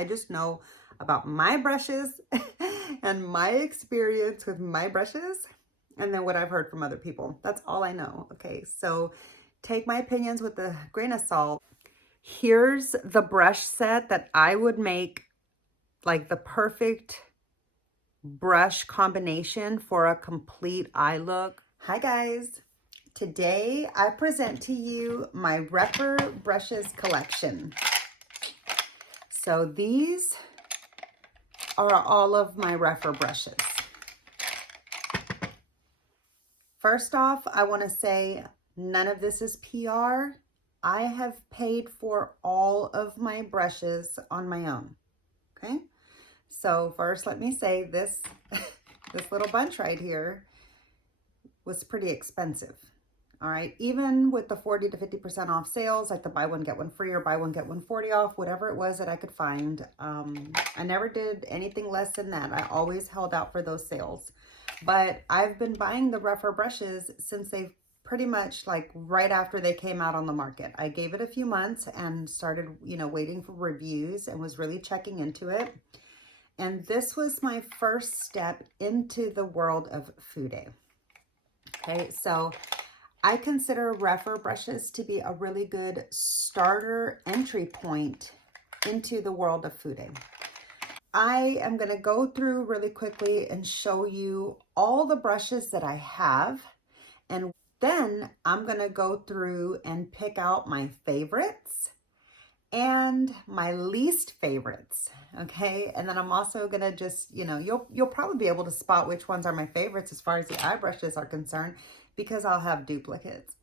I just know about my brushes and my experience with my brushes, and then what I've heard from other people. That's all I know. Okay, so take my opinions with a grain of salt. Here's the brush set that I would make like the perfect brush combination for a complete eye look. Hi guys. Today I present to you my REPHR brushes collection. So these are all of my REPHR brushes. First off, I want to say none of this is PR. I have paid for all of my brushes on my own. Okay, so first let me say this this little bunch right here was pretty expensive. All right, even with the 40 to 50% off sales, like the buy one get one free or buy one get one 40 off, whatever it was that I could find, I never did anything less than that. I always held out for those sales. But I've been buying the REPHR brushes since they've pretty much like right after they came out on the market. I gave it a few months and started, you know, waiting for reviews and was really checking into it. And this was my first step into the world of Fude. Okay, so I consider REPHR brushes to be a really good starter entry point into the world of Fude. I am going to go through really quickly and show you all the brushes that I have, and then I'm going to go through and pick out my favorites and my least favorites, okay? And then I'm also going to just, you know, you'll probably be able to spot which ones are my favorites as far as the eye brushes are concerned, because I'll have duplicates.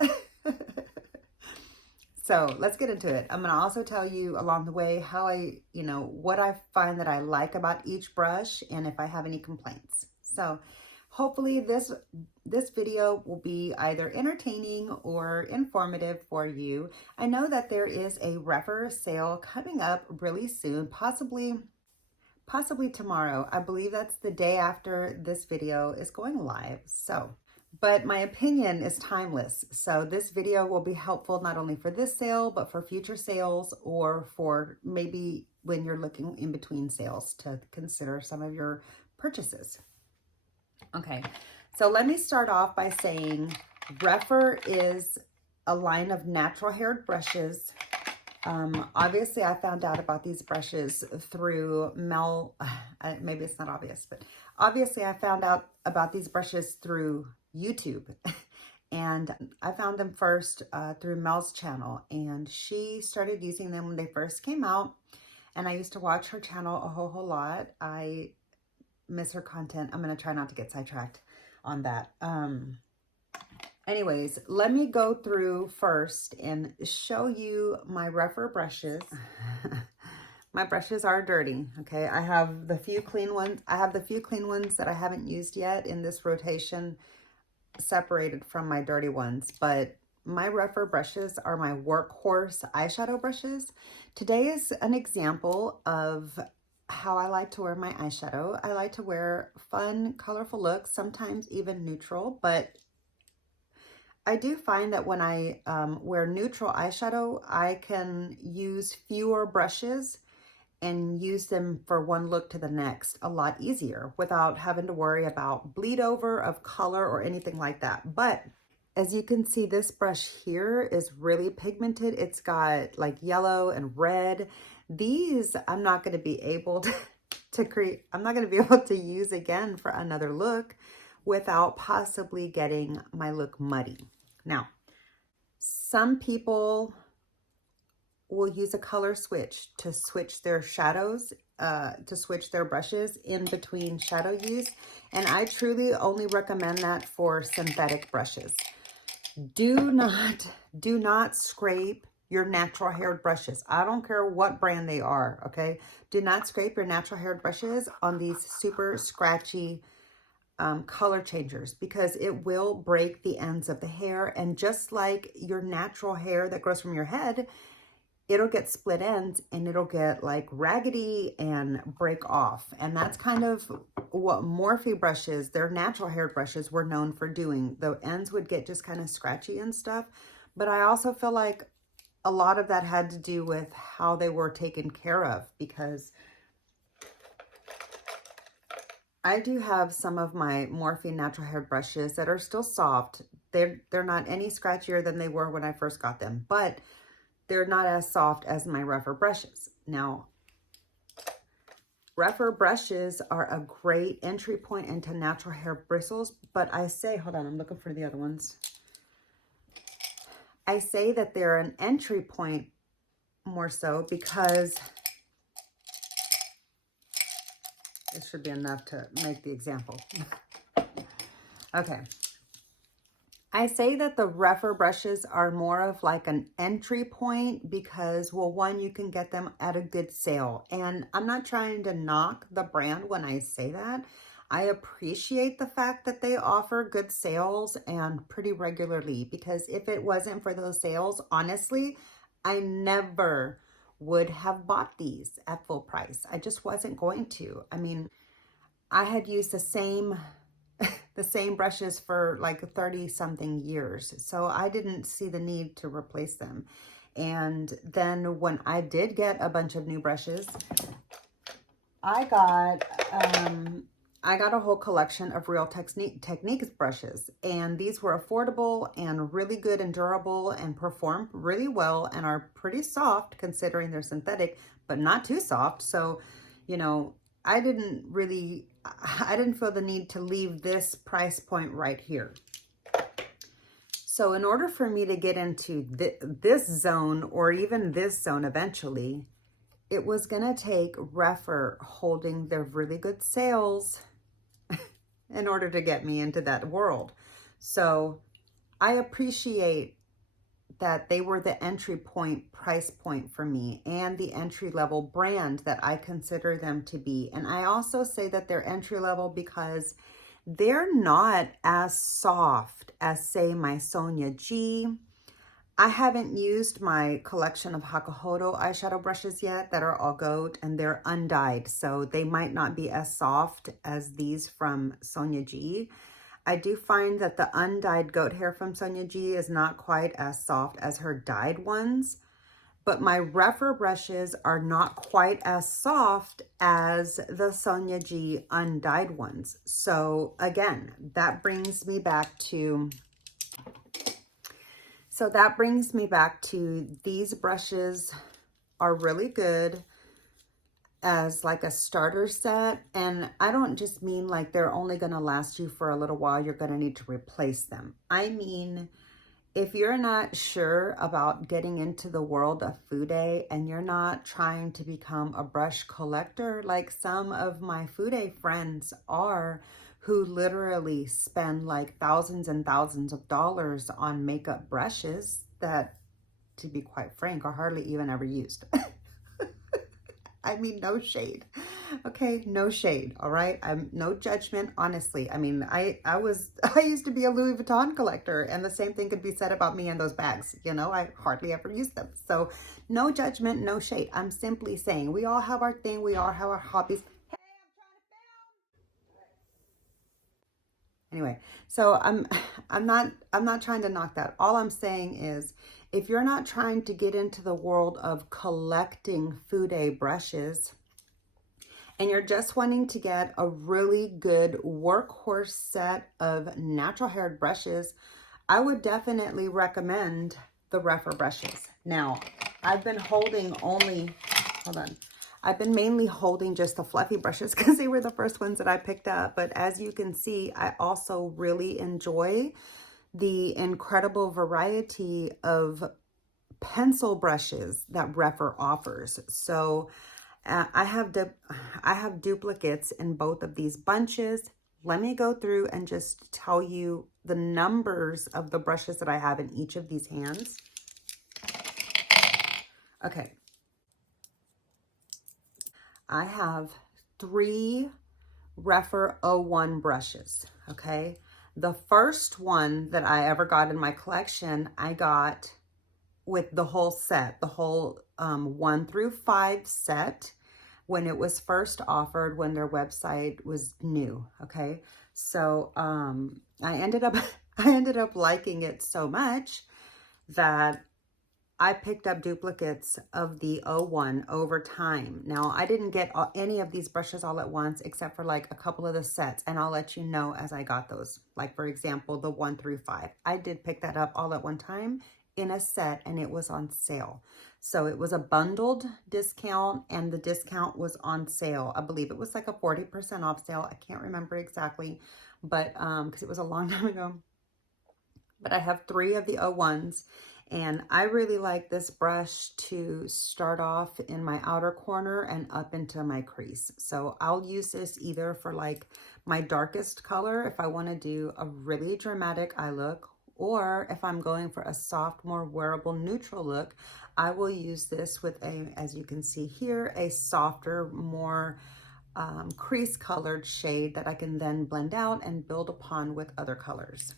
So let's get into it. I'm going to also tell you along the way how what I find that I like about each brush and if I have any complaints. So hopefully this video will be either entertaining or informative for you. I know that there is a REPHR sale coming up really soon, possibly tomorrow. I believe that's the day after this video is going live. But my opinion is timeless. So this video will be helpful not only for this sale, but for future sales or for maybe when you're looking in between sales to consider some of your purchases. Okay, so let me start off by saying REPHR is a line of natural haired brushes. Obviously, I found out about these brushes through maybe it's not obvious, but obviously I found out about these brushes through YouTube. And I found them first through Mel's channel, and she started using them when they first came out. And I used to watch her channel a whole lot. I miss her content. I'm going to try not to get sidetracked on that. Anyways, let me go through first and show you my REPHR brushes. My brushes are dirty, okay? I have the few clean ones. I have the few clean ones that I haven't used yet in this rotation, separated from my dirty ones. But my REPHR brushes are my workhorse eyeshadow brushes. Today is an example of how I like to wear my eyeshadow. I like to wear fun, colorful looks, sometimes even neutral, but I do find that when I wear neutral eyeshadow, I can use fewer brushes and use them for one look to the next a lot easier without having to worry about bleed over of color or anything like that. But as you can see, this brush here is really pigmented. It's got like yellow and red. These I'm not going to be able to create. I'm not going to be able to use again for another look without possibly getting my look muddy. Now, some people will use a color switch to switch their shadows, to switch their brushes in between shadow use. And I truly only recommend that for synthetic brushes. Do not scrape your natural haired brushes. I don't care what brand they are, okay? Do not scrape your natural haired brushes on these super scratchy color changers, because it will break the ends of the hair. And just like your natural hair that grows from your head, it'll get split ends and it'll get like raggedy and break off. And that's kind of what Morphe brushes, their natural hair brushes, were known for doing. The ends would get just kind of scratchy and stuff. But I also feel like a lot of that had to do with how they were taken care of, because I do have some of my Morphe natural hair brushes that are still soft. They're not any scratchier than they were when I first got them, but they're not as soft as my REPHR brushes. Now, REPHR brushes are a great entry point into natural hair bristles, but I say, hold on, I'm looking for the other ones. I say that they're an entry point more so because it should be enough to make the example. Okay. I say that the REPHR brushes are more of like an entry point because, well, one, you can get them at a good sale. And I'm not trying to knock the brand when I say that. I appreciate the fact that they offer good sales and pretty regularly, because if it wasn't for those sales, honestly, I never would have bought these at full price. I just wasn't going to. I mean, I had used the same brushes for like 30 something years. So I didn't see the need to replace them. And then when I did get a bunch of new brushes, I got a whole collection of Real Techniques brushes, and these were affordable and really good and durable and perform really well and are pretty soft considering they're synthetic, but not too soft. So, you know, I didn't feel the need to leave this price point right here. So in order for me to get into this zone, or even this zone eventually, it was gonna take REPHR holding their really good sales in order to get me into that world. So I appreciate that they were the entry point price point for me, and the entry level brand that I consider them to be. And I also say that they're entry level because they're not as soft as, say, my Sonia G. I haven't used my collection of Hakuhodo eyeshadow brushes yet that are all goat, and they're undyed, so they might not be as soft as these from Sonia G. I do find that the undyed goat hair from Sonia G is not quite as soft as her dyed ones, but my REPHR brushes are not quite as soft as the Sonia G undyed ones. So again, that brings me back to these brushes are really good as like a starter set. And I don't just mean like they're only going to last you for a little while, you're going to need to replace them. I mean, if you're not sure about getting into the world of Fude and you're not trying to become a brush collector like some of my Fude friends are, who literally spend like thousands and thousands of dollars on makeup brushes that, to be quite frank, are hardly even ever used. I mean, no shade. Okay, no shade. All right, no judgment, honestly. I mean, I used to be a Louis Vuitton collector, and the same thing could be said about me and those bags. You know, I hardly ever use them. So no judgment, no shade. I'm simply saying we all have our thing. We all have our hobbies. Hey, I'm trying to film. Anyway, so I'm not trying to knock that. All I'm saying is, if you're not trying to get into the world of collecting Fude brushes, and you're just wanting to get a really good workhorse set of natural haired brushes, I would definitely recommend the REPHR brushes. Now, I've been mainly holding just the fluffy brushes because they were the first ones that I picked up. But as you can see, I also really enjoy the incredible variety of pencil brushes that REPHR offers. So I have duplicates in both of these bunches. Let me go through and just tell you the numbers of the brushes that I have in each of these hands. Okay. I have 3 REPHR 01 brushes, okay? The first one that I ever got in my collection, I got with the whole set, the whole 1 through 5 set, when it was first offered, when their website was new, okay? So I ended up liking it so much that I picked up duplicates of the 01 over time. Now, I didn't get any of these brushes all at once, except for like a couple of the sets, and I'll let you know as I got those. Like, for example, the 1 through 5. I did pick that up all at one time in a set, and it was on sale. So it was a bundled discount, and the discount was on sale. I believe it was like a 40% off sale. I can't remember exactly, but because it was a long time ago. But I have 3 of the 01s. And I really like this brush to start off in my outer corner and up into my crease. So I'll use this either for like my darkest color if I want to do a really dramatic eye look, or if I'm going for a soft, more wearable neutral look, I will use this with a, as you can see here, a softer, more crease colored shade that I can then blend out and build upon with other colors.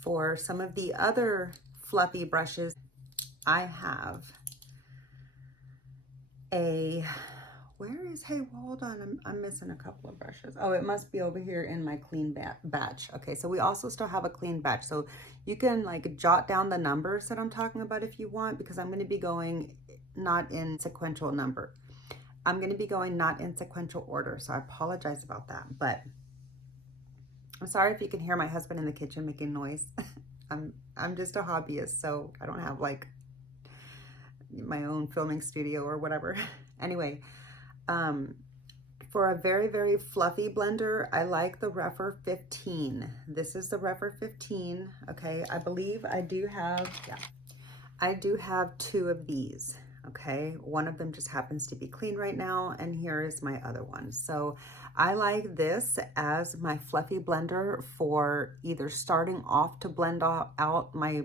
For some of the other fluffy brushes, I have a, where is, hey, hold on, I'm missing a couple of brushes. Oh, it must be over here in my clean batch. Okay, so we also still have a clean batch. So you can like jot down the numbers that I'm talking about if you want, because I'm going to be going not in sequential number. I'm going to be going not in sequential order. So I apologize about that, but I'm sorry if you can hear my husband in the kitchen making noise. I'm just a hobbyist, so I don't have like my own filming studio or whatever. Anyway, for a very, very fluffy blender, I like the REPHR 15. This is the REPHR 15. Okay, I believe I do have, yeah, I do have 2 of these. Okay, one of them just happens to be clean right now, and here is my other one. So I like this as my fluffy blender for either starting off to blend out my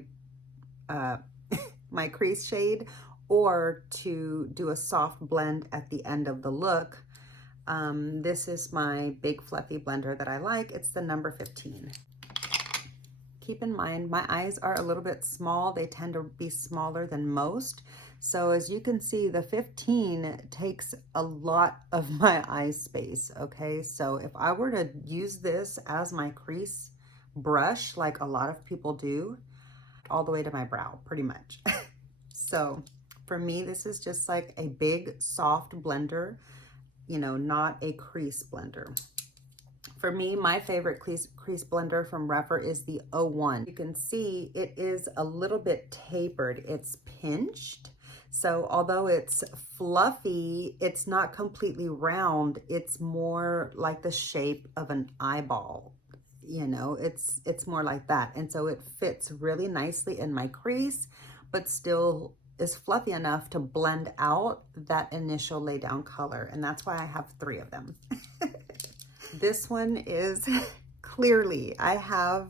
my crease shade, or to do a soft blend at the end of the look. This is my big fluffy blender that I like. It's the number 15. Keep in mind, my eyes are a little bit small. They tend to be smaller than most. So as you can see, the 15 takes a lot of my eye space, okay? So if I were to use this as my crease brush, like a lot of people do, all the way to my brow, pretty much. So for me, this is just like a big, soft blender, you know, not a crease blender. For me, my favorite crease blender from REPHR is the 01. You can see it is a little bit tapered. It's pinched. So although it's fluffy, it's not completely round. It's more like the shape of an eyeball. You know, it's more like that. And so it fits really nicely in my crease, but still is fluffy enough to blend out that initial lay down color. And that's why I have 3 of them. This one is clearly, I have,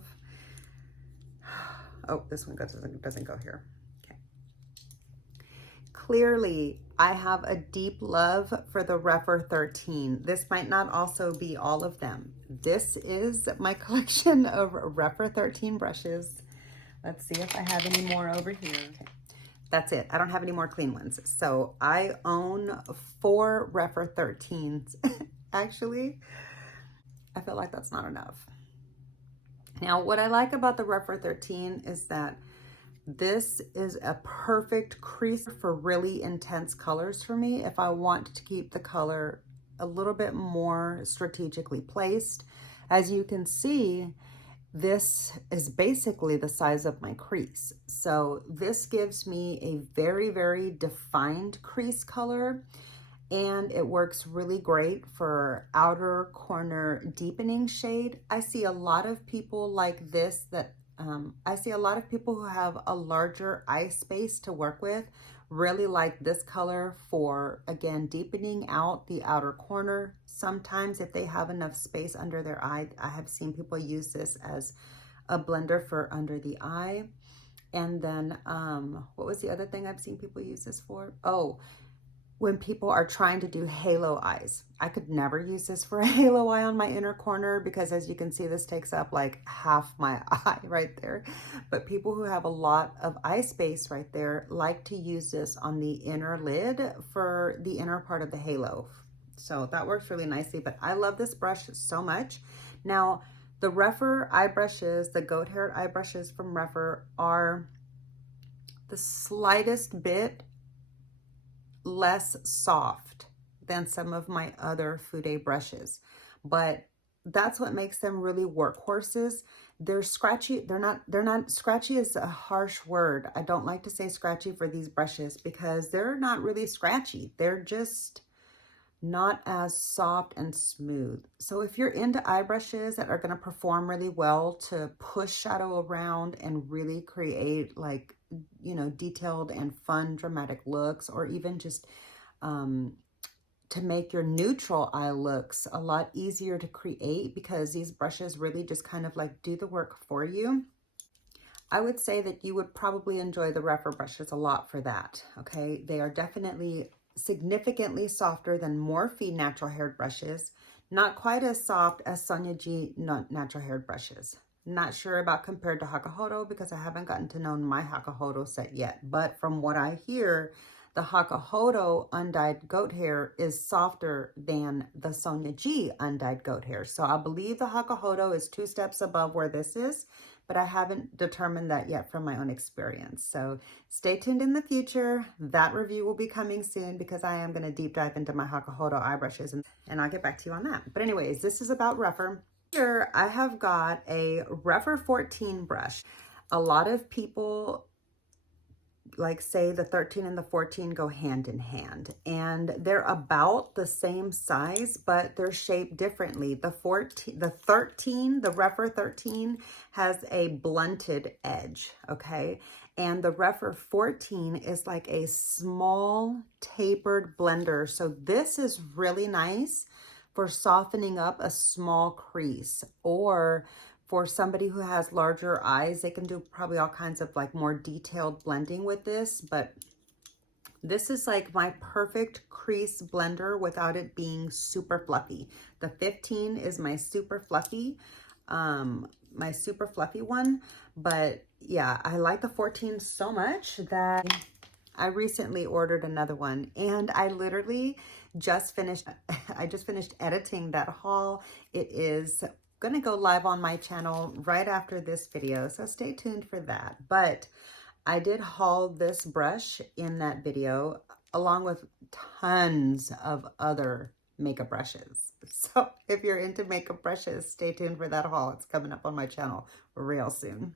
oh, this one doesn't go here. Okay. Clearly, I have a deep love for the REPHR 13. This might not also be all of them. This is my collection of REPHR 13 brushes. Let's see if I have any more over here. Okay. That's it. I don't have any more clean ones. So I own 4 REPHR 13s. Actually, I feel like that's not enough. Now, what I like about the REPHR 13 is that this is a perfect crease for really intense colors for me if I want to keep the color a little bit more strategically placed. As you can see, this is basically the size of my crease. So this gives me a very, very defined crease color, and it works really great for outer corner deepening shade. I see a lot of people like this that I see a lot of people who have a larger eye space to work with really like this color for, again, deepening out the outer corner. Sometimes if they have enough space under their eye, I have seen people use this as a blender for under the eye. And then what was the other thing I've seen people use this for? Oh, when people are trying to do halo eyes. I could never use this for a halo eye on my inner corner because, as you can see, this takes up like half my eye right there. But people who have a lot of eye space right there like to use this on the inner lid for the inner part of the halo. So that works really nicely, but I love this brush so much. Now, the REPHR eye brushes, the goat hair eye brushes from REPHR are the slightest bit less soft than some of my other Fude brushes, but that's what makes them really workhorses. They're scratchy. They're not scratchy is a harsh word. I don't like to say scratchy for these brushes because they're not really scratchy. They're just not as soft and smooth. So if you're into eye brushes that are going to perform really well to push shadow around and really create, like, you know, detailed and fun dramatic looks, or even just to make your neutral eye looks a lot easier to create, because these brushes really just kind of like do the work for you, I would say that you would probably enjoy the REPHR brushes a lot for that. Okay, they are definitely significantly softer than Morphe natural haired brushes, not quite as soft as Sonia G natural haired brushes. Not sure about compared to Hakuhodo because I haven't gotten to know my Hakuhodo set yet, but from what I hear, the Hakuhodo undyed goat hair is softer than the Sonia G undyed goat hair. So I believe the Hakuhodo is 2 steps above where this is, but I haven't determined that yet from my own experience. So stay tuned in the future. That review will be coming soon because I am going to deep dive into my Hakuhodo eye brushes, and I'll get back to you on that. But anyways, this is about REPHR. Here I have got a REPHR 14 brush. A lot of people like say the 13 and the 14 go hand in hand, and they're about the same size, but they're shaped differently. The REPHR 13 has a blunted edge, okay? And the REPHR 14 is like a small tapered blender. So this is really nice for softening up a small crease, or for somebody who has larger eyes, they can do probably all kinds of like more detailed blending with this, but this is like my perfect crease blender without it being super fluffy. The 15 is my super fluffy one, but yeah, I like the 14 so much that I recently ordered another one, and I literally just finished editing that haul. It is gonna go live on my channel right after this video, so stay tuned for that. But I did haul this brush in that video along with tons of other makeup brushes. So if you're into makeup brushes, stay tuned for that haul. It's coming up on my channel real soon.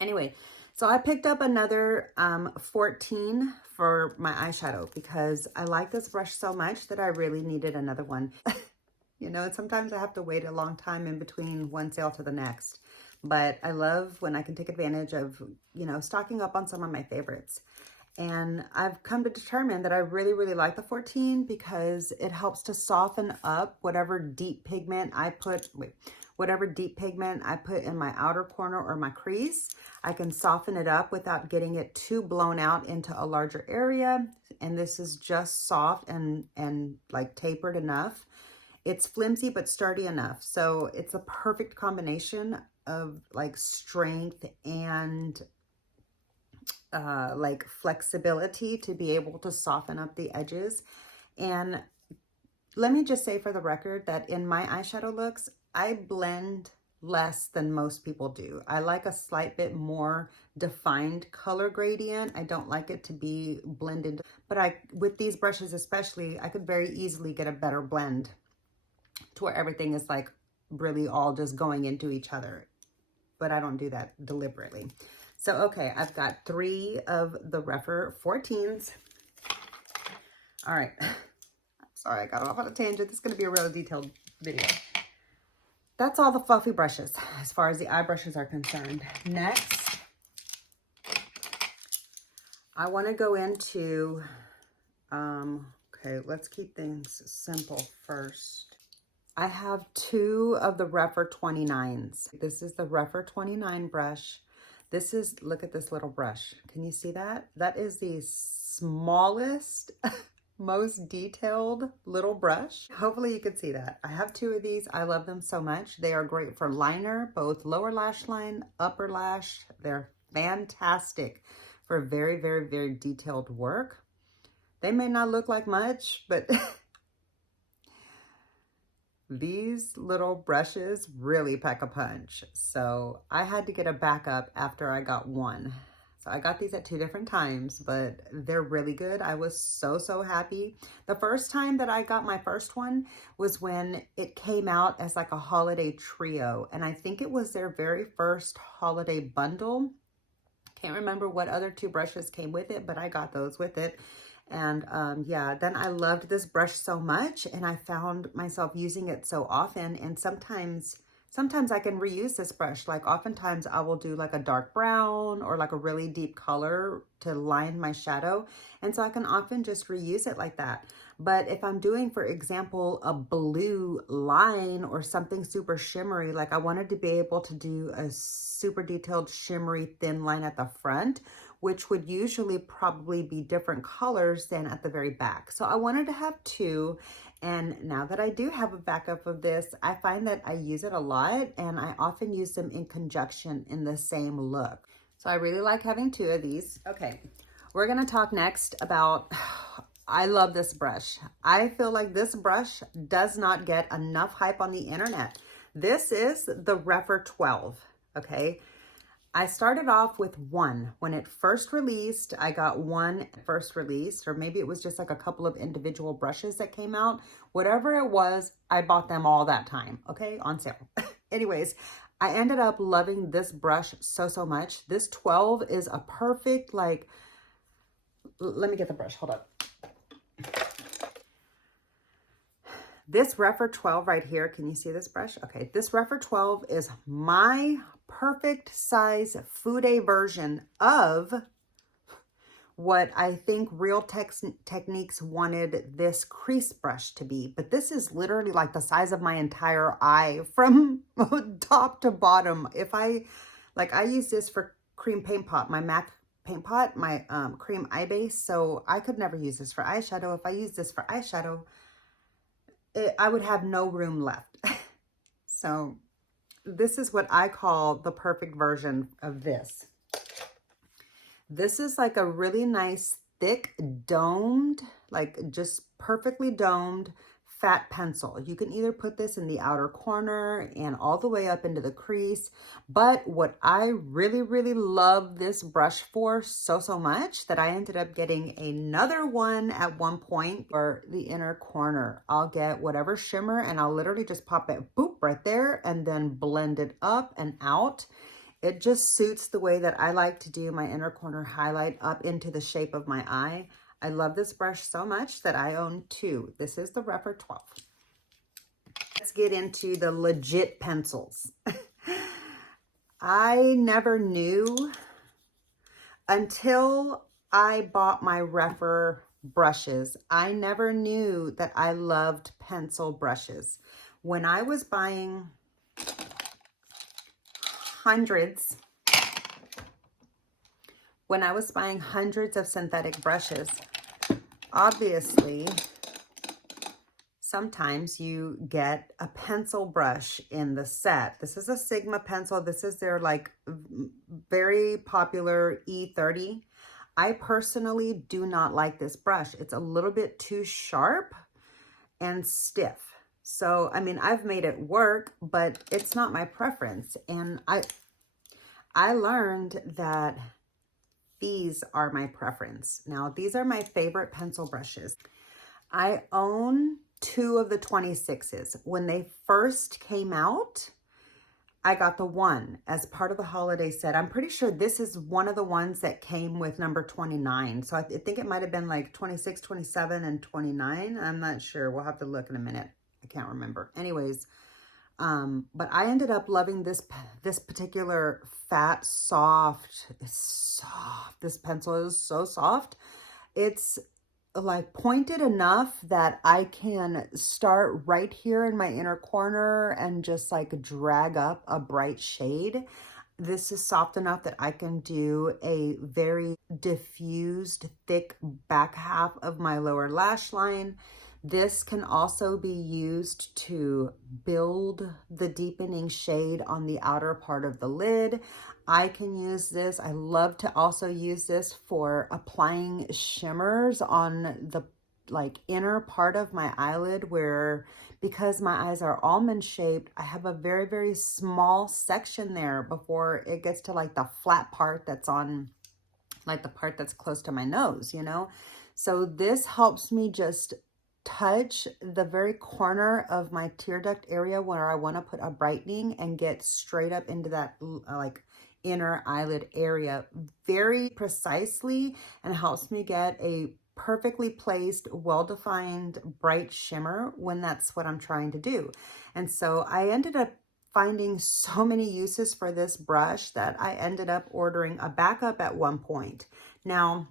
Anyway, so I picked up another 14 for my eyeshadow because I like this brush so much that I really needed another one. You know, sometimes I have to wait a long time in between one sale to the next, but I love when I can take advantage of, you know, stocking up on some of my favorites. And I've come to determine that I really, really like the 14 because it helps to soften up whatever deep pigment I put, whatever deep pigment I put in my outer corner or my crease. I can soften it up without getting it too blown out into a larger area. And this is just soft and like tapered enough. It's flimsy but sturdy enough. So it's a perfect combination of like strength and like flexibility to be able to soften up the edges. And let me just say for the record that in my eyeshadow looks, I blend less than most people do. I like a slight bit more defined color gradient. I don't like it to be blended, but with these brushes especially, I could very easily get a better blend to where everything is like really all just going into each other, but I don't do that deliberately. So, okay, I've got 3 of the REPHR 14s. All right, sorry, I got off on a tangent. This is gonna be a really detailed video. That's all the fluffy brushes as far as the eye brushes are concerned. Next, I wanna go into, okay, let's keep things simple first. I have 2 of the REPHR 29s. This is the REPHR 29 brush. This is, look at this little brush. Can you see that? That is the smallest, most detailed little brush. Hopefully you can see that. I have 2 of these. I love them so much. They are great for liner, both lower lash line, upper lash. They're fantastic for very, very, very detailed work. They may not look like much, but these little brushes really pack a punch. So I had to get a backup after I got one. So I got these at 2 different times, but they're really good. I was so happy. The first time that I got my first one was when it came out as like a holiday trio. And I think it was their very first holiday bundle. Can't remember what other 2 brushes came with it, but I got those with it. And yeah, then I loved this brush so much, and I found myself using it so often. And sometimes I can reuse this brush. Like oftentimes I will do like a dark brown or like a really deep color to line my shadow. And so I can often just reuse it like that. But if I'm doing, for example, a blue line or something super shimmery, like I wanted to be able to do a super detailed shimmery thin line at the front, which would usually probably be different colors than at the very back. So I wanted to have 2. And now that I do have a backup of this, I find that I use it a lot, and I often use them in conjunction in the same look. So I really like having 2 of these. Okay, we're gonna talk next about, I love this brush. I feel like this brush does not get enough hype on the internet. This is the REPHR 12, okay? I started off with 1. When it first released, I got 1 first release, or maybe it was just like a couple of individual brushes that came out. Whatever it was, I bought them all that time, okay, on sale. Anyways, I ended up loving this brush so much. This 12 is a perfect, like, let me get the brush, hold up. This REPHR 12 right here, can you see this brush? Okay, this REPHR 12 is my perfect size Fude version of what I think Real Techniques wanted this crease brush to be. But this is literally like the size of my entire eye from top to bottom. If I use this for cream paint pot, my MAC paint pot, my cream eye base. So I could never use this for eyeshadow. If I use this for eyeshadow, I would have no room left. So this is what I call the perfect version of this. This is like a really nice, thick, domed, like just perfectly domed fat pencil. You can either put this in the outer corner and all the way up into the crease. But what I really love this brush for so much that I ended up getting another one at one point for the inner corner. I'll get whatever shimmer and I'll literally just pop it boop right there and then blend it up and out. It just suits the way that I like to do my inner corner highlight up into the shape of my eye. I love this brush so much that I own 2. This is the REPHR 12. Let's get into the legit pencils. I never knew until I bought my REPHR brushes. I never knew that I loved pencil brushes. When I was buying hundreds of synthetic brushes, obviously, sometimes you get a pencil brush in the set. This is a Sigma pencil. This is their like very popular E30. I personally do not like this brush. It's a little bit too sharp and stiff. So, I mean, I've made it work, but it's not my preference. And I learned that these are my preference. Now, these are my favorite pencil brushes. I own 2 of the 26s. When they first came out, I got the 1 as part of the holiday set. I'm pretty sure this is one of the ones that came with number 29. So I think it might have been like 26, 27, and 29. I'm not sure. We'll have to look in a minute. I can't remember. Anyways, but I ended up loving this particular fat, soft. It's soft. This pencil is so soft. It's like pointed enough that I can start right here in my inner corner and just like drag up a bright shade. This is soft enough that I can do a very diffused, thick back half of my lower lash line. This can also be used to build the deepening shade on the outer part of the lid. I can use this. I love to also use this for applying shimmers on the like inner part of my eyelid where, because my eyes are almond shaped, I have a very small section there before it gets to like the flat part that's on like the part that's close to my nose, you know? So this helps me just touch the very corner of my tear duct area where I want to put a brightening and get straight up into that like inner eyelid area very precisely, and helps me get a perfectly placed, well-defined, bright shimmer when that's what I'm trying to do. And so I ended up finding so many uses for this brush that I ended up ordering a backup at one point. Now,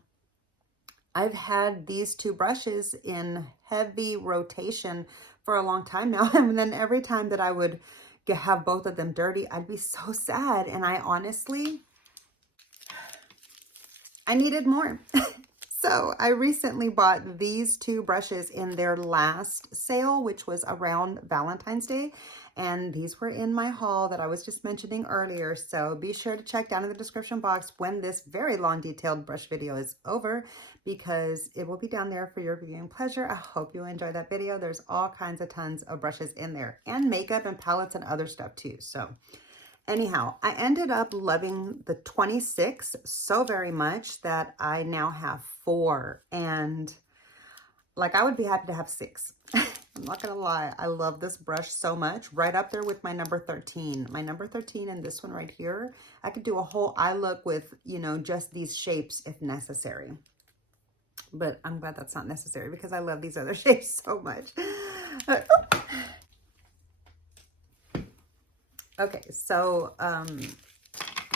I've had these two brushes in heavy rotation for a long time now. And then every time that I would have both of them dirty, I'd be so sad. And I honestly, I needed more. So I recently bought these two brushes in their last sale, which was around Valentine's Day. And these were in my haul that I was just mentioning earlier. So be sure to check down in the description box when this very long detailed brush video is over, because it will be down there for your viewing pleasure. I hope you enjoy that video. There's all kinds of tons of brushes in there, and makeup and palettes and other stuff too. So anyhow, I ended up loving the 26 so very much that I now have 4, and like I would be happy to have 6. I'm not gonna lie, I love this brush so much. Right up there with my number 13. My number 13 and this one right here, I could do a whole eye look with, you know, just these shapes if necessary. But I'm glad that's not necessary because I love these other shapes so much. Okay, so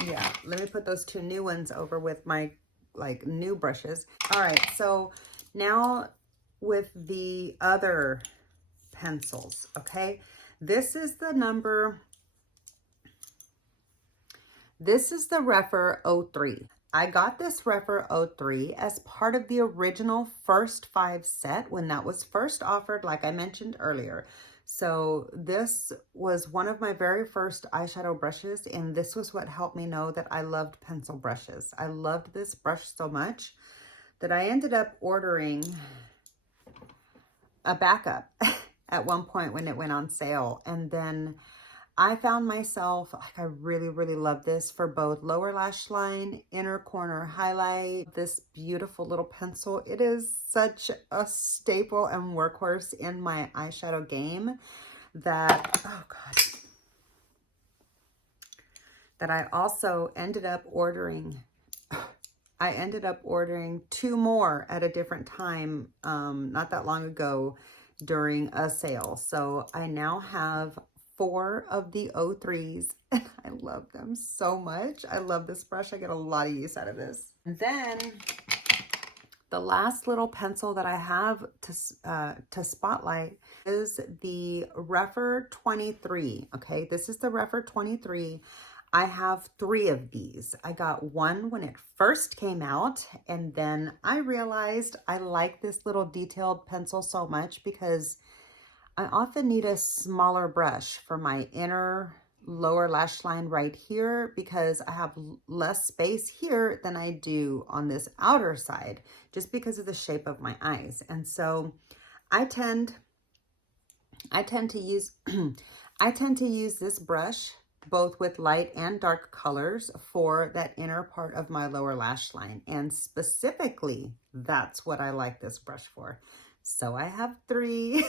yeah, let me put those 2 new ones over with my like new brushes. All right, so now with the other pencils, okay, this is the REPHR 03. I got this REPHR 03 as part of the original first 5 set when that was first offered, like I mentioned earlier. So this was one of my very first eyeshadow brushes, and this was what helped me know that I loved pencil brushes. I loved this brush so much that I ended up ordering a backup at one point when it went on sale. And then I found myself, like, I really, really love this for both lower lash line, inner corner highlight, this beautiful little pencil. It is such a staple and workhorse in my eyeshadow game that, oh God, that I also ended up ordering. I ended up ordering 2 more at a different time, not that long ago during a sale. So I now have 4 of the 03s, and I love them so much. I love this brush. I get a lot of use out of this. And then the last little pencil that I have to spotlight is the REPHR 23. Okay, this is the REPHR 23. I have 3 of these. I got one when it first came out, and then I realized I like this little detailed pencil so much because I often need a smaller brush for my inner lower lash line right here, because I have less space here than I do on this outer side, just because of the shape of my eyes. And so I tend to use this brush both with light and dark colors for that inner part of my lower lash line. And specifically, that's what I like this brush for. So I have 3.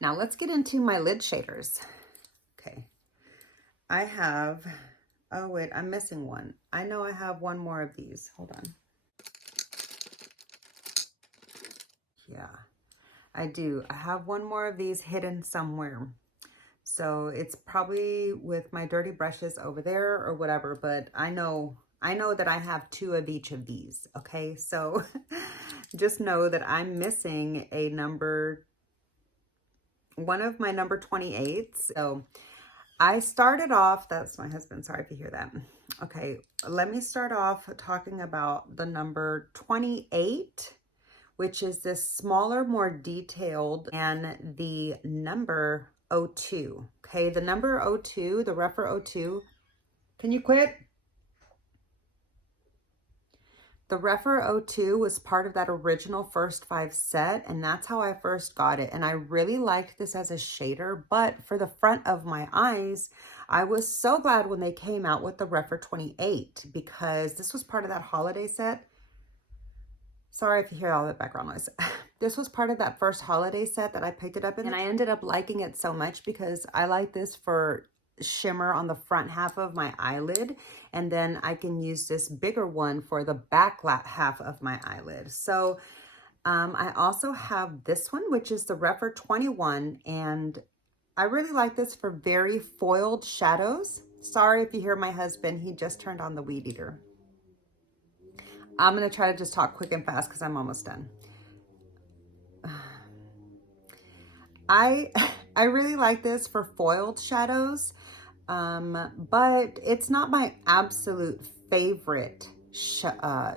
Now let's get into my lid shaders. Okay, I have, oh wait, I'm missing one. I know I have one more of these. Hold on. Yeah, I do. I have one more of these hidden somewhere. So it's probably with my dirty brushes over there or whatever, but I know that I have 2 of each of these. Okay, so just know that I'm missing one of my number 28s. So I started off, that's my husband, sorry if you hear that. Okay, let me start off talking about the number 28, which is this smaller, more detailed, and the number 02. Okay, the number 02, the REPHR 02. Can you quit? The REPHR 02 was part of that original first 5 set, and that's how I first got it. And I really liked this as a shader, but for the front of my eyes, I was so glad when they came out with the REPHR 28 because this was part of that holiday set. Sorry if you hear all that background noise. This was part of that first holiday set that I picked it up in, and I ended up liking it so much because I like this for shimmer on the front half of my eyelid, and then I can use this bigger one for the back half of my eyelid. So I also have this one, which is the REPHR 21, and I really like this for very foiled shadows. Sorry if you hear my husband, he just turned on the weed eater. I'm going to try to just talk quick and fast because I'm almost done. I really like this for foiled shadows, but it's not my absolute favorite shimmer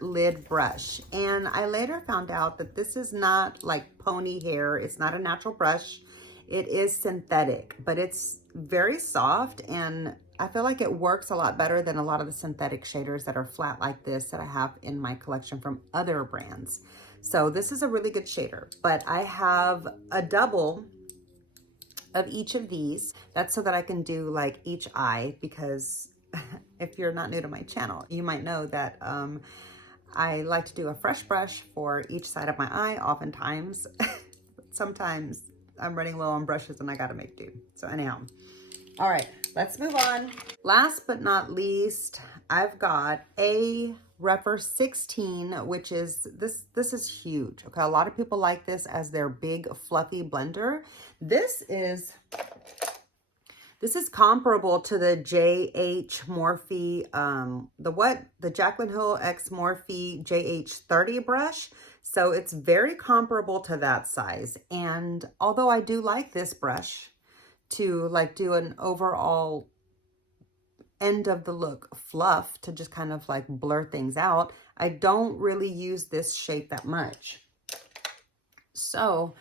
lid brush. And I later found out that this is not like pony hair. It's not a natural brush. It is synthetic, but it's very soft, and I feel like it works a lot better than a lot of the synthetic shaders that are flat like this that I have in my collection from other brands. So this is a really good shader, but I have a double of each of these. That's so that I can do like each eye, because if you're not new to my channel, you might know that I like to do a fresh brush for each side of my eye oftentimes. Sometimes I'm running low on brushes and I gotta make do. So anyhow, all right, let's move on. Last but not least, I've got a REPHR 16, which is, this is huge. Okay, a lot of people like this as their big fluffy blender. This is comparable to the JH Morphe, the Jaclyn Hill X Morphe JH30 brush. So it's very comparable to that size. And although I do like this brush to like do an overall end of the look fluff to just kind of like blur things out, I don't really use this shape that much. So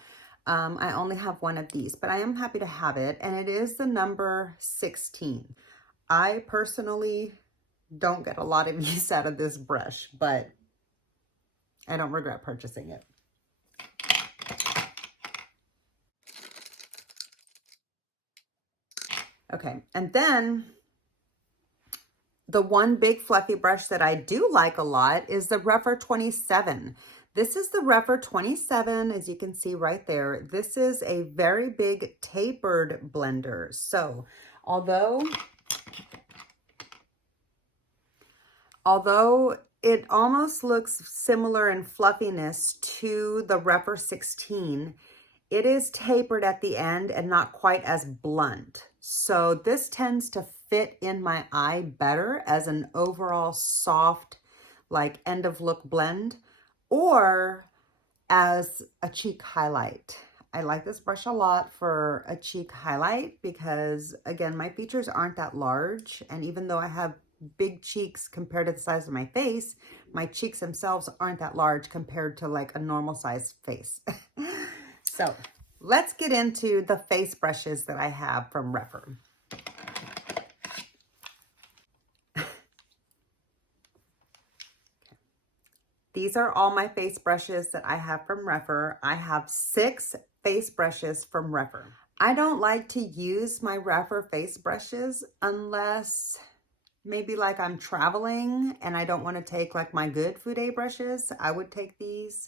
I only have one of these, but I am happy to have it, and it is the number 16. I personally don't get a lot of use out of this brush, but I don't regret purchasing it. Okay, and then the one big fluffy brush that I do like a lot is the REPHR 27. This is the REPHR 27, as you can see right there. This is a very big tapered blender. So although it almost looks similar in fluffiness to the REPHR 16, it is tapered at the end and not quite as blunt. So this tends to fit in my eye better as an overall soft, like end of look blend, or as a cheek highlight. I like this brush a lot for a cheek highlight because, again, my features aren't that large. And even though I have big cheeks compared to the size of my face, my cheeks themselves aren't that large compared to like a normal size face. So let's get into the face brushes that I have from REPHR. These are all my face brushes that I have from REPHR. I have 6 face brushes from REPHR. I don't like to use my REPHR face brushes unless maybe like I'm traveling and I don't want to take like my good Fude brushes. I would take these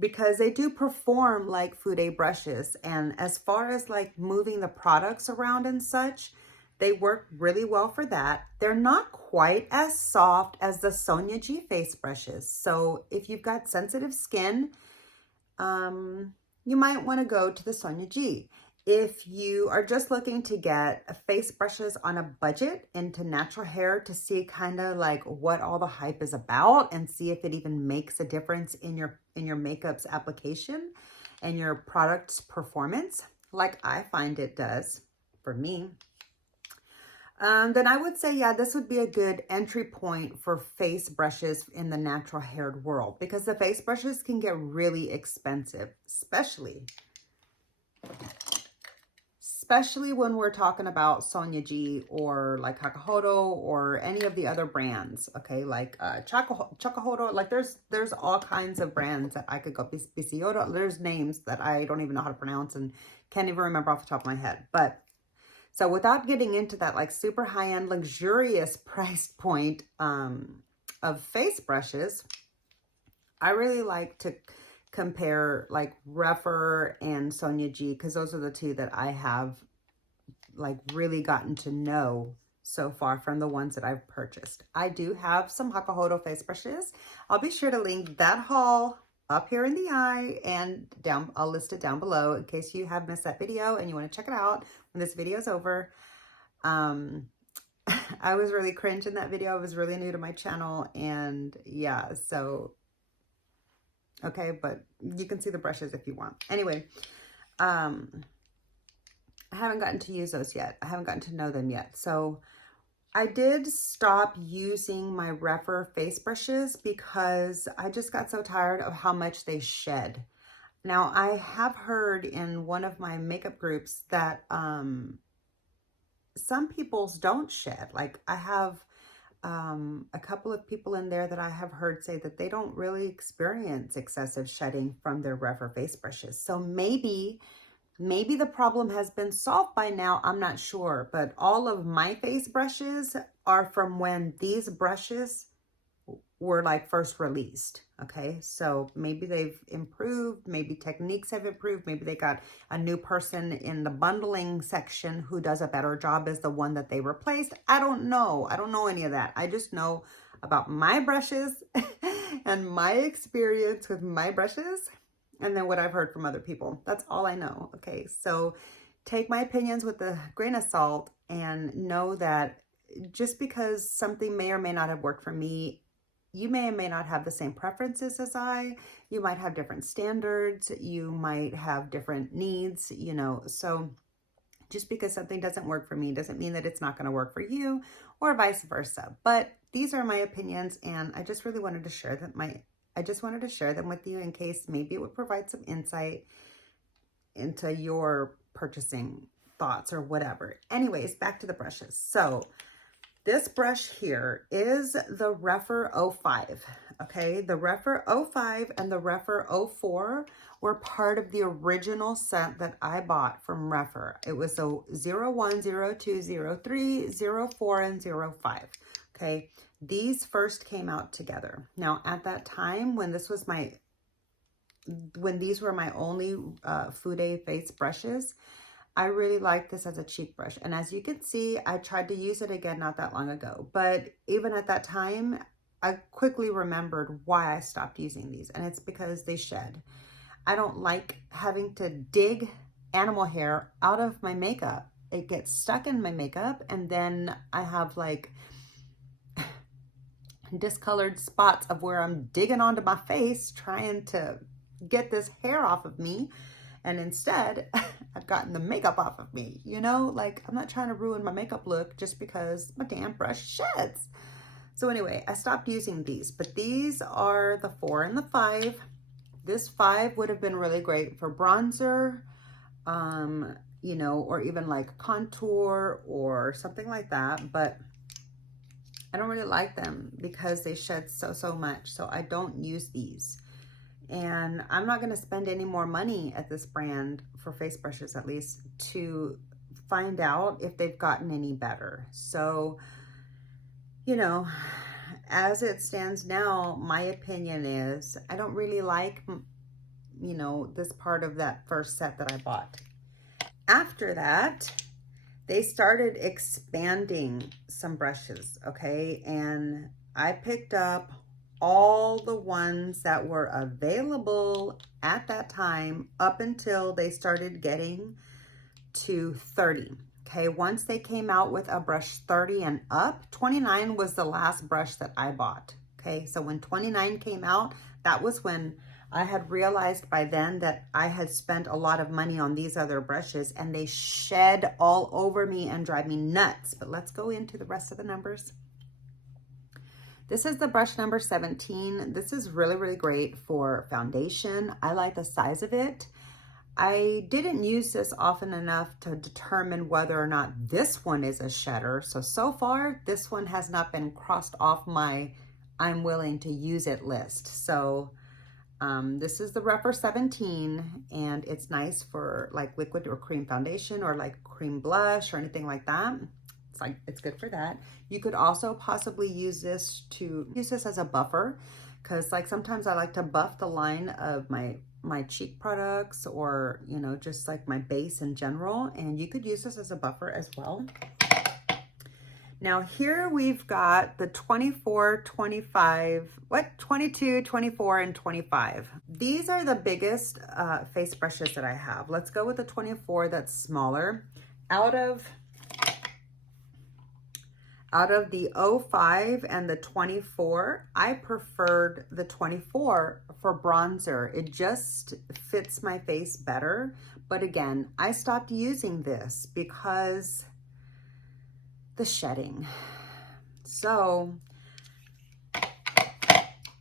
because they do perform like Fude brushes. And as far as like moving the products around and such, they work really well for that. They're not quite as soft as the Sonia G face brushes. So if you've got sensitive skin, you might want to go to the Sonia G. If you are just looking to get face brushes on a budget into natural hair to see kind of like what all the hype is about and see if it even makes a difference in your makeup's application and your product's performance, like I find it does for me, then I would say, yeah, this would be a good entry point for face brushes in the natural haired world, because the face brushes can get really expensive, especially especially when we're talking about Sonia G or like Hakuhodo or any of the other brands, okay, like Chakahodo, like there's all kinds of brands that I could go, Bisiodo, there's names that I don't even know how to pronounce and can't even remember off the top of my head. But so without getting into that like super high-end luxurious price point of face brushes, I really like to compare like REPHR and Sonia G, because those are the two that I have like really gotten to know so far from the ones that I've purchased. I do have some Hakuhodo face brushes. I'll be sure to link that haul up here in the eye and down, I'll list it down below in case you have missed that video and you want to check it out when this video is over. I was really cringe in that video. I was really new to my channel, and yeah, so okay, but you can see the brushes if you want. Anyway, I haven't gotten to use those yet. I haven't gotten to know them yet. So I did stop using my REPHR face brushes because I just got so tired of how much they shed. Now, I have heard in one of my makeup groups that some people's don't shed. Like I have a couple of people in there that I have heard say that they don't really experience excessive shedding from their REPHR face brushes. So maybe the problem has been solved by now. I'm not sure, but all of my face brushes are from when these brushes were like first released. Okay, so maybe they've improved, maybe techniques have improved, maybe they got a new person in the bundling section who does a better job as the one that they replaced. I don't know. I don't know any of that. I just know about my brushes and my experience with my brushes, and then what I've heard from other people. That's all I know. Okay, so take my opinions with a grain of salt and know that just because something may or may not have worked for me, you may or may not have the same preferences as I. You might have different standards. You might have different needs, you know. So just because something doesn't work for me doesn't mean that it's not going to work for you, or vice versa. But these are my opinions, and I just really wanted to share them. I just wanted to share them with you in case maybe it would provide some insight into your purchasing thoughts or whatever. Anyways, back to the brushes. So this brush here is the REPHR 05, okay? The REPHR 05 and the REPHR 04 were part of the original set that I bought from REPHR. It was a 01, 02, 03, 04, and 05, okay? These first came out together. Now, at that time, when these were my only Fude face brushes, I really like this as a cheek brush. And as you can see, I tried to use it again not that long ago. But even at that time, I quickly remembered why I stopped using these. And it's because they shed. I don't like having to dig animal hair out of my makeup. It gets stuck in my makeup. And then I have like discolored spots of where I'm digging onto my face trying to get this hair off of me. And instead, I've gotten the makeup off of me, you know? Like, I'm not trying to ruin my makeup look just because my damn brush sheds. So anyway, I stopped using these, but these are the 4 and the 5. This 5 would have been really great for bronzer, you know, or even like contour or something like that. But I don't really like them because they shed so much. So I don't use these. And I'm not going to spend any more money at this brand for face brushes, at least, to find out if they've gotten any better. So, you know, as it stands now, my opinion is I don't really like, you know, this part of that first set that I bought. After that, they started expanding some brushes, okay? And I picked up all the ones that were available at that time up until they started getting to 30. Okay, once they came out with a brush 30 and up, 29 was the last brush that I bought. Okay, so when 29 came out, that was when I had realized by then that I had spent a lot of money on these other brushes and they shed all over me and drive me nuts. But let's go into the rest of the numbers. This is the brush number 17. This is really, really great for foundation. I like the size of it. I didn't use this often enough to determine whether or not this one is a shedder. So far, this one has not been crossed off my I'm willing to use it list. So this is the REPHR 17, and it's nice for like liquid or cream foundation or like cream blush or anything like that. It's good for that. You could also possibly use this as a buffer, because like sometimes I like to buff the line of my cheek products, or you know, just like my base in general, and you could use this as a buffer as well. Now here we've got the 24, 25, 22, 24, and 25. These are the biggest face brushes that I have. Let's go with the 24, that's smaller. Out of the 05 and the 24, I preferred the 24 for bronzer. It just fits my face better. But again, I stopped using this because the shedding. So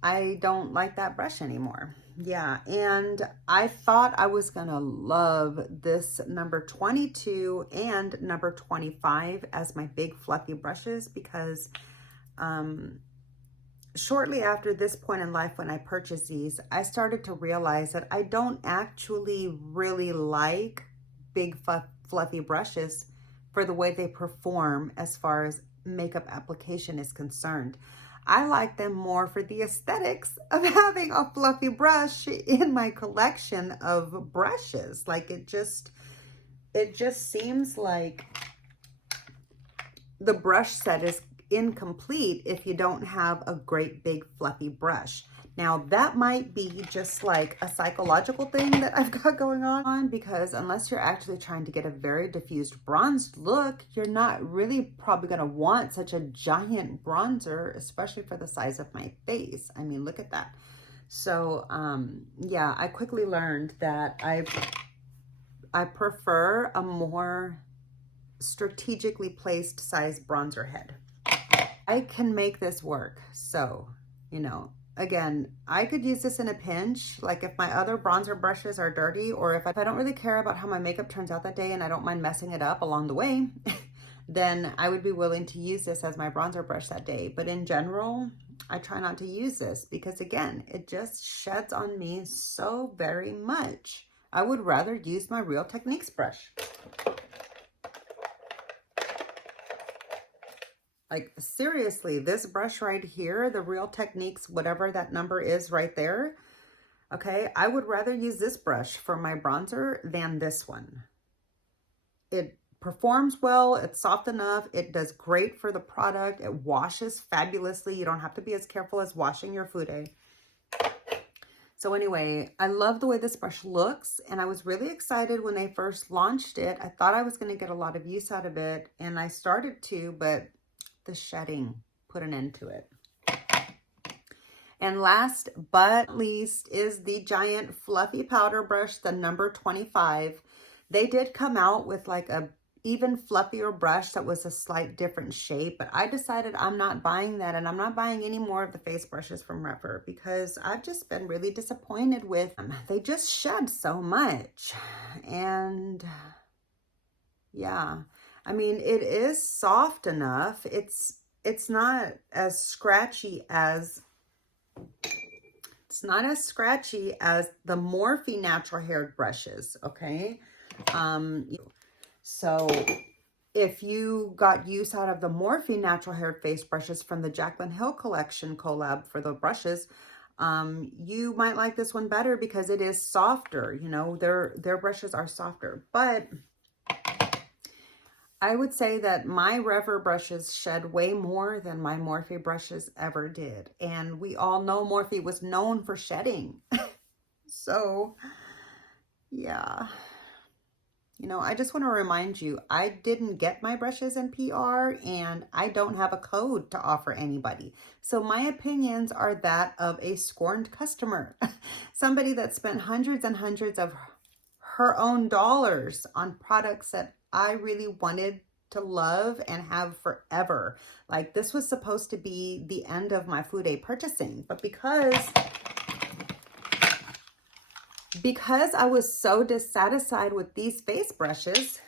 I don't like that brush anymore. Yeah, and I thought I was gonna love this number 22 and number 25 as my big fluffy brushes, because shortly after this point in life when I purchased these, I started to realize that I don't actually really like big fluffy brushes for the way they perform as far as makeup application is concerned. I like them more for the aesthetics of having a fluffy brush in my collection of brushes. Like it just seems like the brush set is incomplete if you don't have a great big fluffy brush. Now that might be just like a psychological thing that I've got going on, because unless you're actually trying to get a very diffused bronzed look, you're not really probably gonna want such a giant bronzer, especially for the size of my face. I mean, look at that. So yeah, I quickly learned that I prefer a more strategically placed size bronzer head. I can make this work. So, you know, again, I could use this in a pinch, like if my other bronzer brushes are dirty, or if I don't really care about how my makeup turns out that day and I don't mind messing it up along the way, then I would be willing to use this as my bronzer brush that day. But in general, I try not to use this because again, it just sheds on me so very much. I would rather use my Real Techniques brush. Like seriously, this brush right here, the Real Techniques, whatever that number is right there, okay, I would rather use this brush for my bronzer than this one. It performs well, it's soft enough, it does great for the product, it washes fabulously, you don't have to be as careful as washing your Fude. So anyway, I love the way this brush looks, and I was really excited when they first launched it. I thought I was going to get a lot of use out of it, and I started to, but the shedding put an end to it. And last but least is the giant fluffy powder brush, the number 25. They did come out with like a even fluffier brush that was a slight different shape, but I decided I'm not buying that, and I'm not buying any more of the face brushes from REPHR because I've just been really disappointed with them. They just shed so much. And yeah, I mean, it is soft enough. It's not as scratchy as the Morphe natural haired brushes, okay? So if you got use out of the Morphe natural haired face brushes from the Jaclyn Hill collection collab for the brushes, you might like this one better because it is softer. You know, their brushes are softer, but I would say that my REPHR brushes shed way more than my Morphe brushes ever did. And we all know Morphe was known for shedding. So, yeah. You know, I just want to remind you, I didn't get my brushes in PR, and I don't have a code to offer anybody. So my opinions are that of a scorned customer. Somebody that spent hundreds and hundreds of her own dollars on products that I really wanted to love and have forever. Like, this was supposed to be the end of my Fude purchasing, but because Because I was so dissatisfied with these face brushes,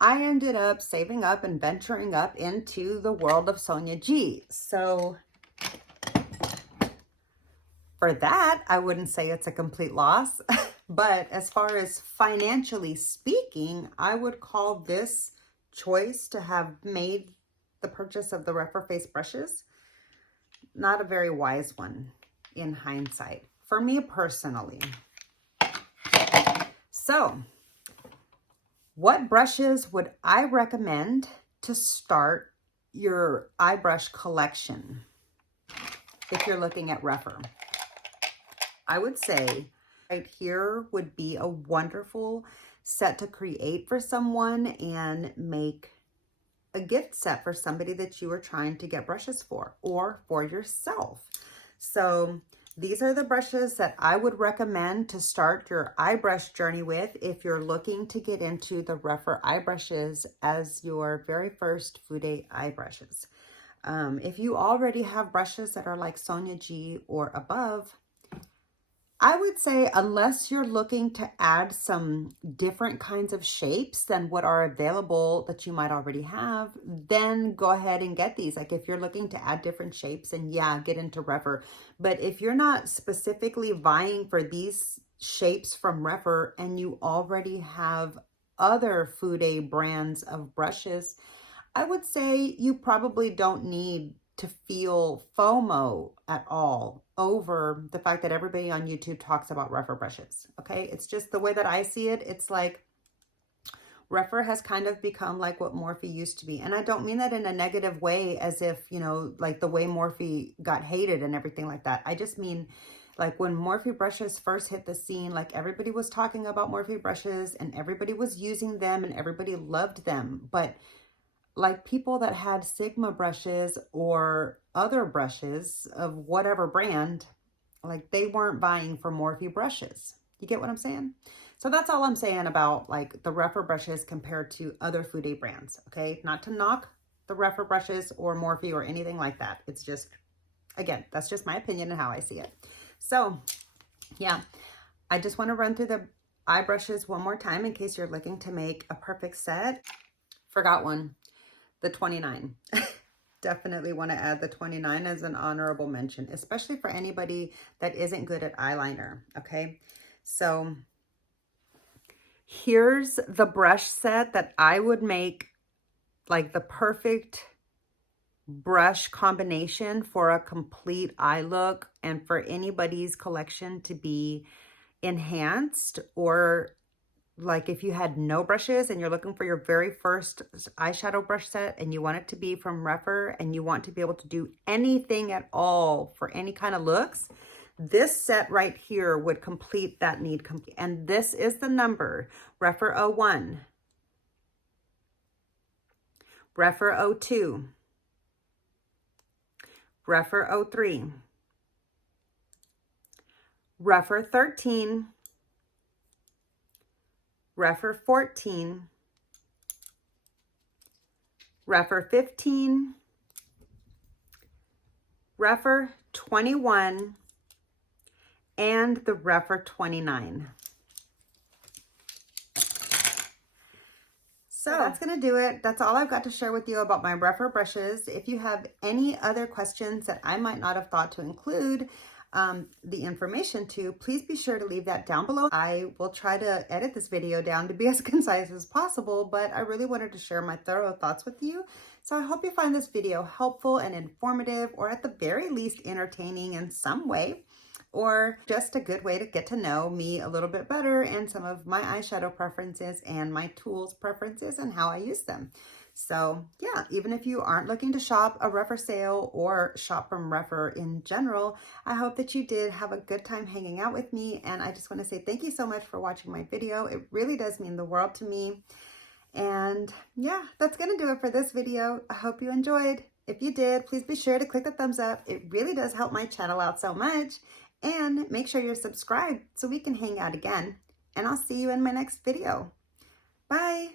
I ended up saving up and venturing up into the world of Sonia G. So for that, I wouldn't say it's a complete loss. But as far as financially speaking, I would call this choice to have made the purchase of the REPHR face brushes not a very wise one in hindsight, for me personally. So, what brushes would I recommend to start your eye brush collection if you're looking at REPHR? I would say right here would be a wonderful set to create for someone and make a gift set for somebody that you are trying to get brushes for, or for yourself. So these are the brushes that I would recommend to start your eye brush journey with if you're looking to get into the REPHR eye brushes as your very first Fude eye brushes. If you already have brushes that are like Sonia G or above, I would say unless you're looking to add some different kinds of shapes than what are available that you might already have, then go ahead and get these. Like if you're looking to add different shapes, and yeah, get into REPHR. But if you're not specifically vying for these shapes from REPHR and you already have other Fude brands of brushes, I would say you probably don't need to feel FOMO at all over the fact that everybody on YouTube talks about REPHR brushes, okay? It's just the way that I see it. It's like REPHR has kind of become like what Morphe used to be. And I don't mean that in a negative way, as if, you know, like the way Morphe got hated and everything like that. I just mean like when Morphe brushes first hit the scene, like everybody was talking about Morphe brushes and everybody was using them and everybody loved them. But like people that had Sigma brushes or other brushes of whatever brand, like they weren't buying for Morphe brushes. You get what I'm saying? So that's all I'm saying about like the REPHR brushes compared to other Fude brands, okay? Not to knock the REPHR brushes or Morphe or anything like that. It's just, again, that's just my opinion and how I see it. So yeah, I just want to run through the eye brushes one more time in case you're looking to make a perfect set. Forgot one. The 29. Definitely want to add the 29 as an honorable mention, especially for anybody that isn't good at eyeliner, okay? So here's the brush set that I would make like the perfect brush combination for a complete eye look and for anybody's collection to be enhanced, or like if you had no brushes and you're looking for your very first eyeshadow brush set and you want it to be from REPHR and you want to be able to do anything at all for any kind of looks, this set right here would complete that need. And this is the number: REPHR 01, REPHR 02, REPHR 03, REPHR 13, REPHR 14, REPHR 15, REPHR 21, and the REPHR 29. So that's going to do it. That's all I've got to share with you about my REPHR brushes. If you have any other questions that I might not have thought to include the information to, please be sure to leave that down below. I will try to edit this video down to be as concise as possible, but I really wanted to share my thorough thoughts with you. So I hope you find this video helpful and informative, or at the very least entertaining in some way, or just a good way to get to know me a little bit better and some of my eyeshadow preferences and my tools preferences and how I use them. So yeah, even if you aren't looking to shop a REPHR sale or shop from REPHR in general, I hope that you did have a good time hanging out with me. And I just want to say thank you so much for watching my video. It really does mean the world to me. And yeah, that's going to do it for this video. I hope you enjoyed. If you did, please be sure to click the thumbs up. It really does help my channel out so much. And make sure you're subscribed so we can hang out again. And I'll see you in my next video. Bye.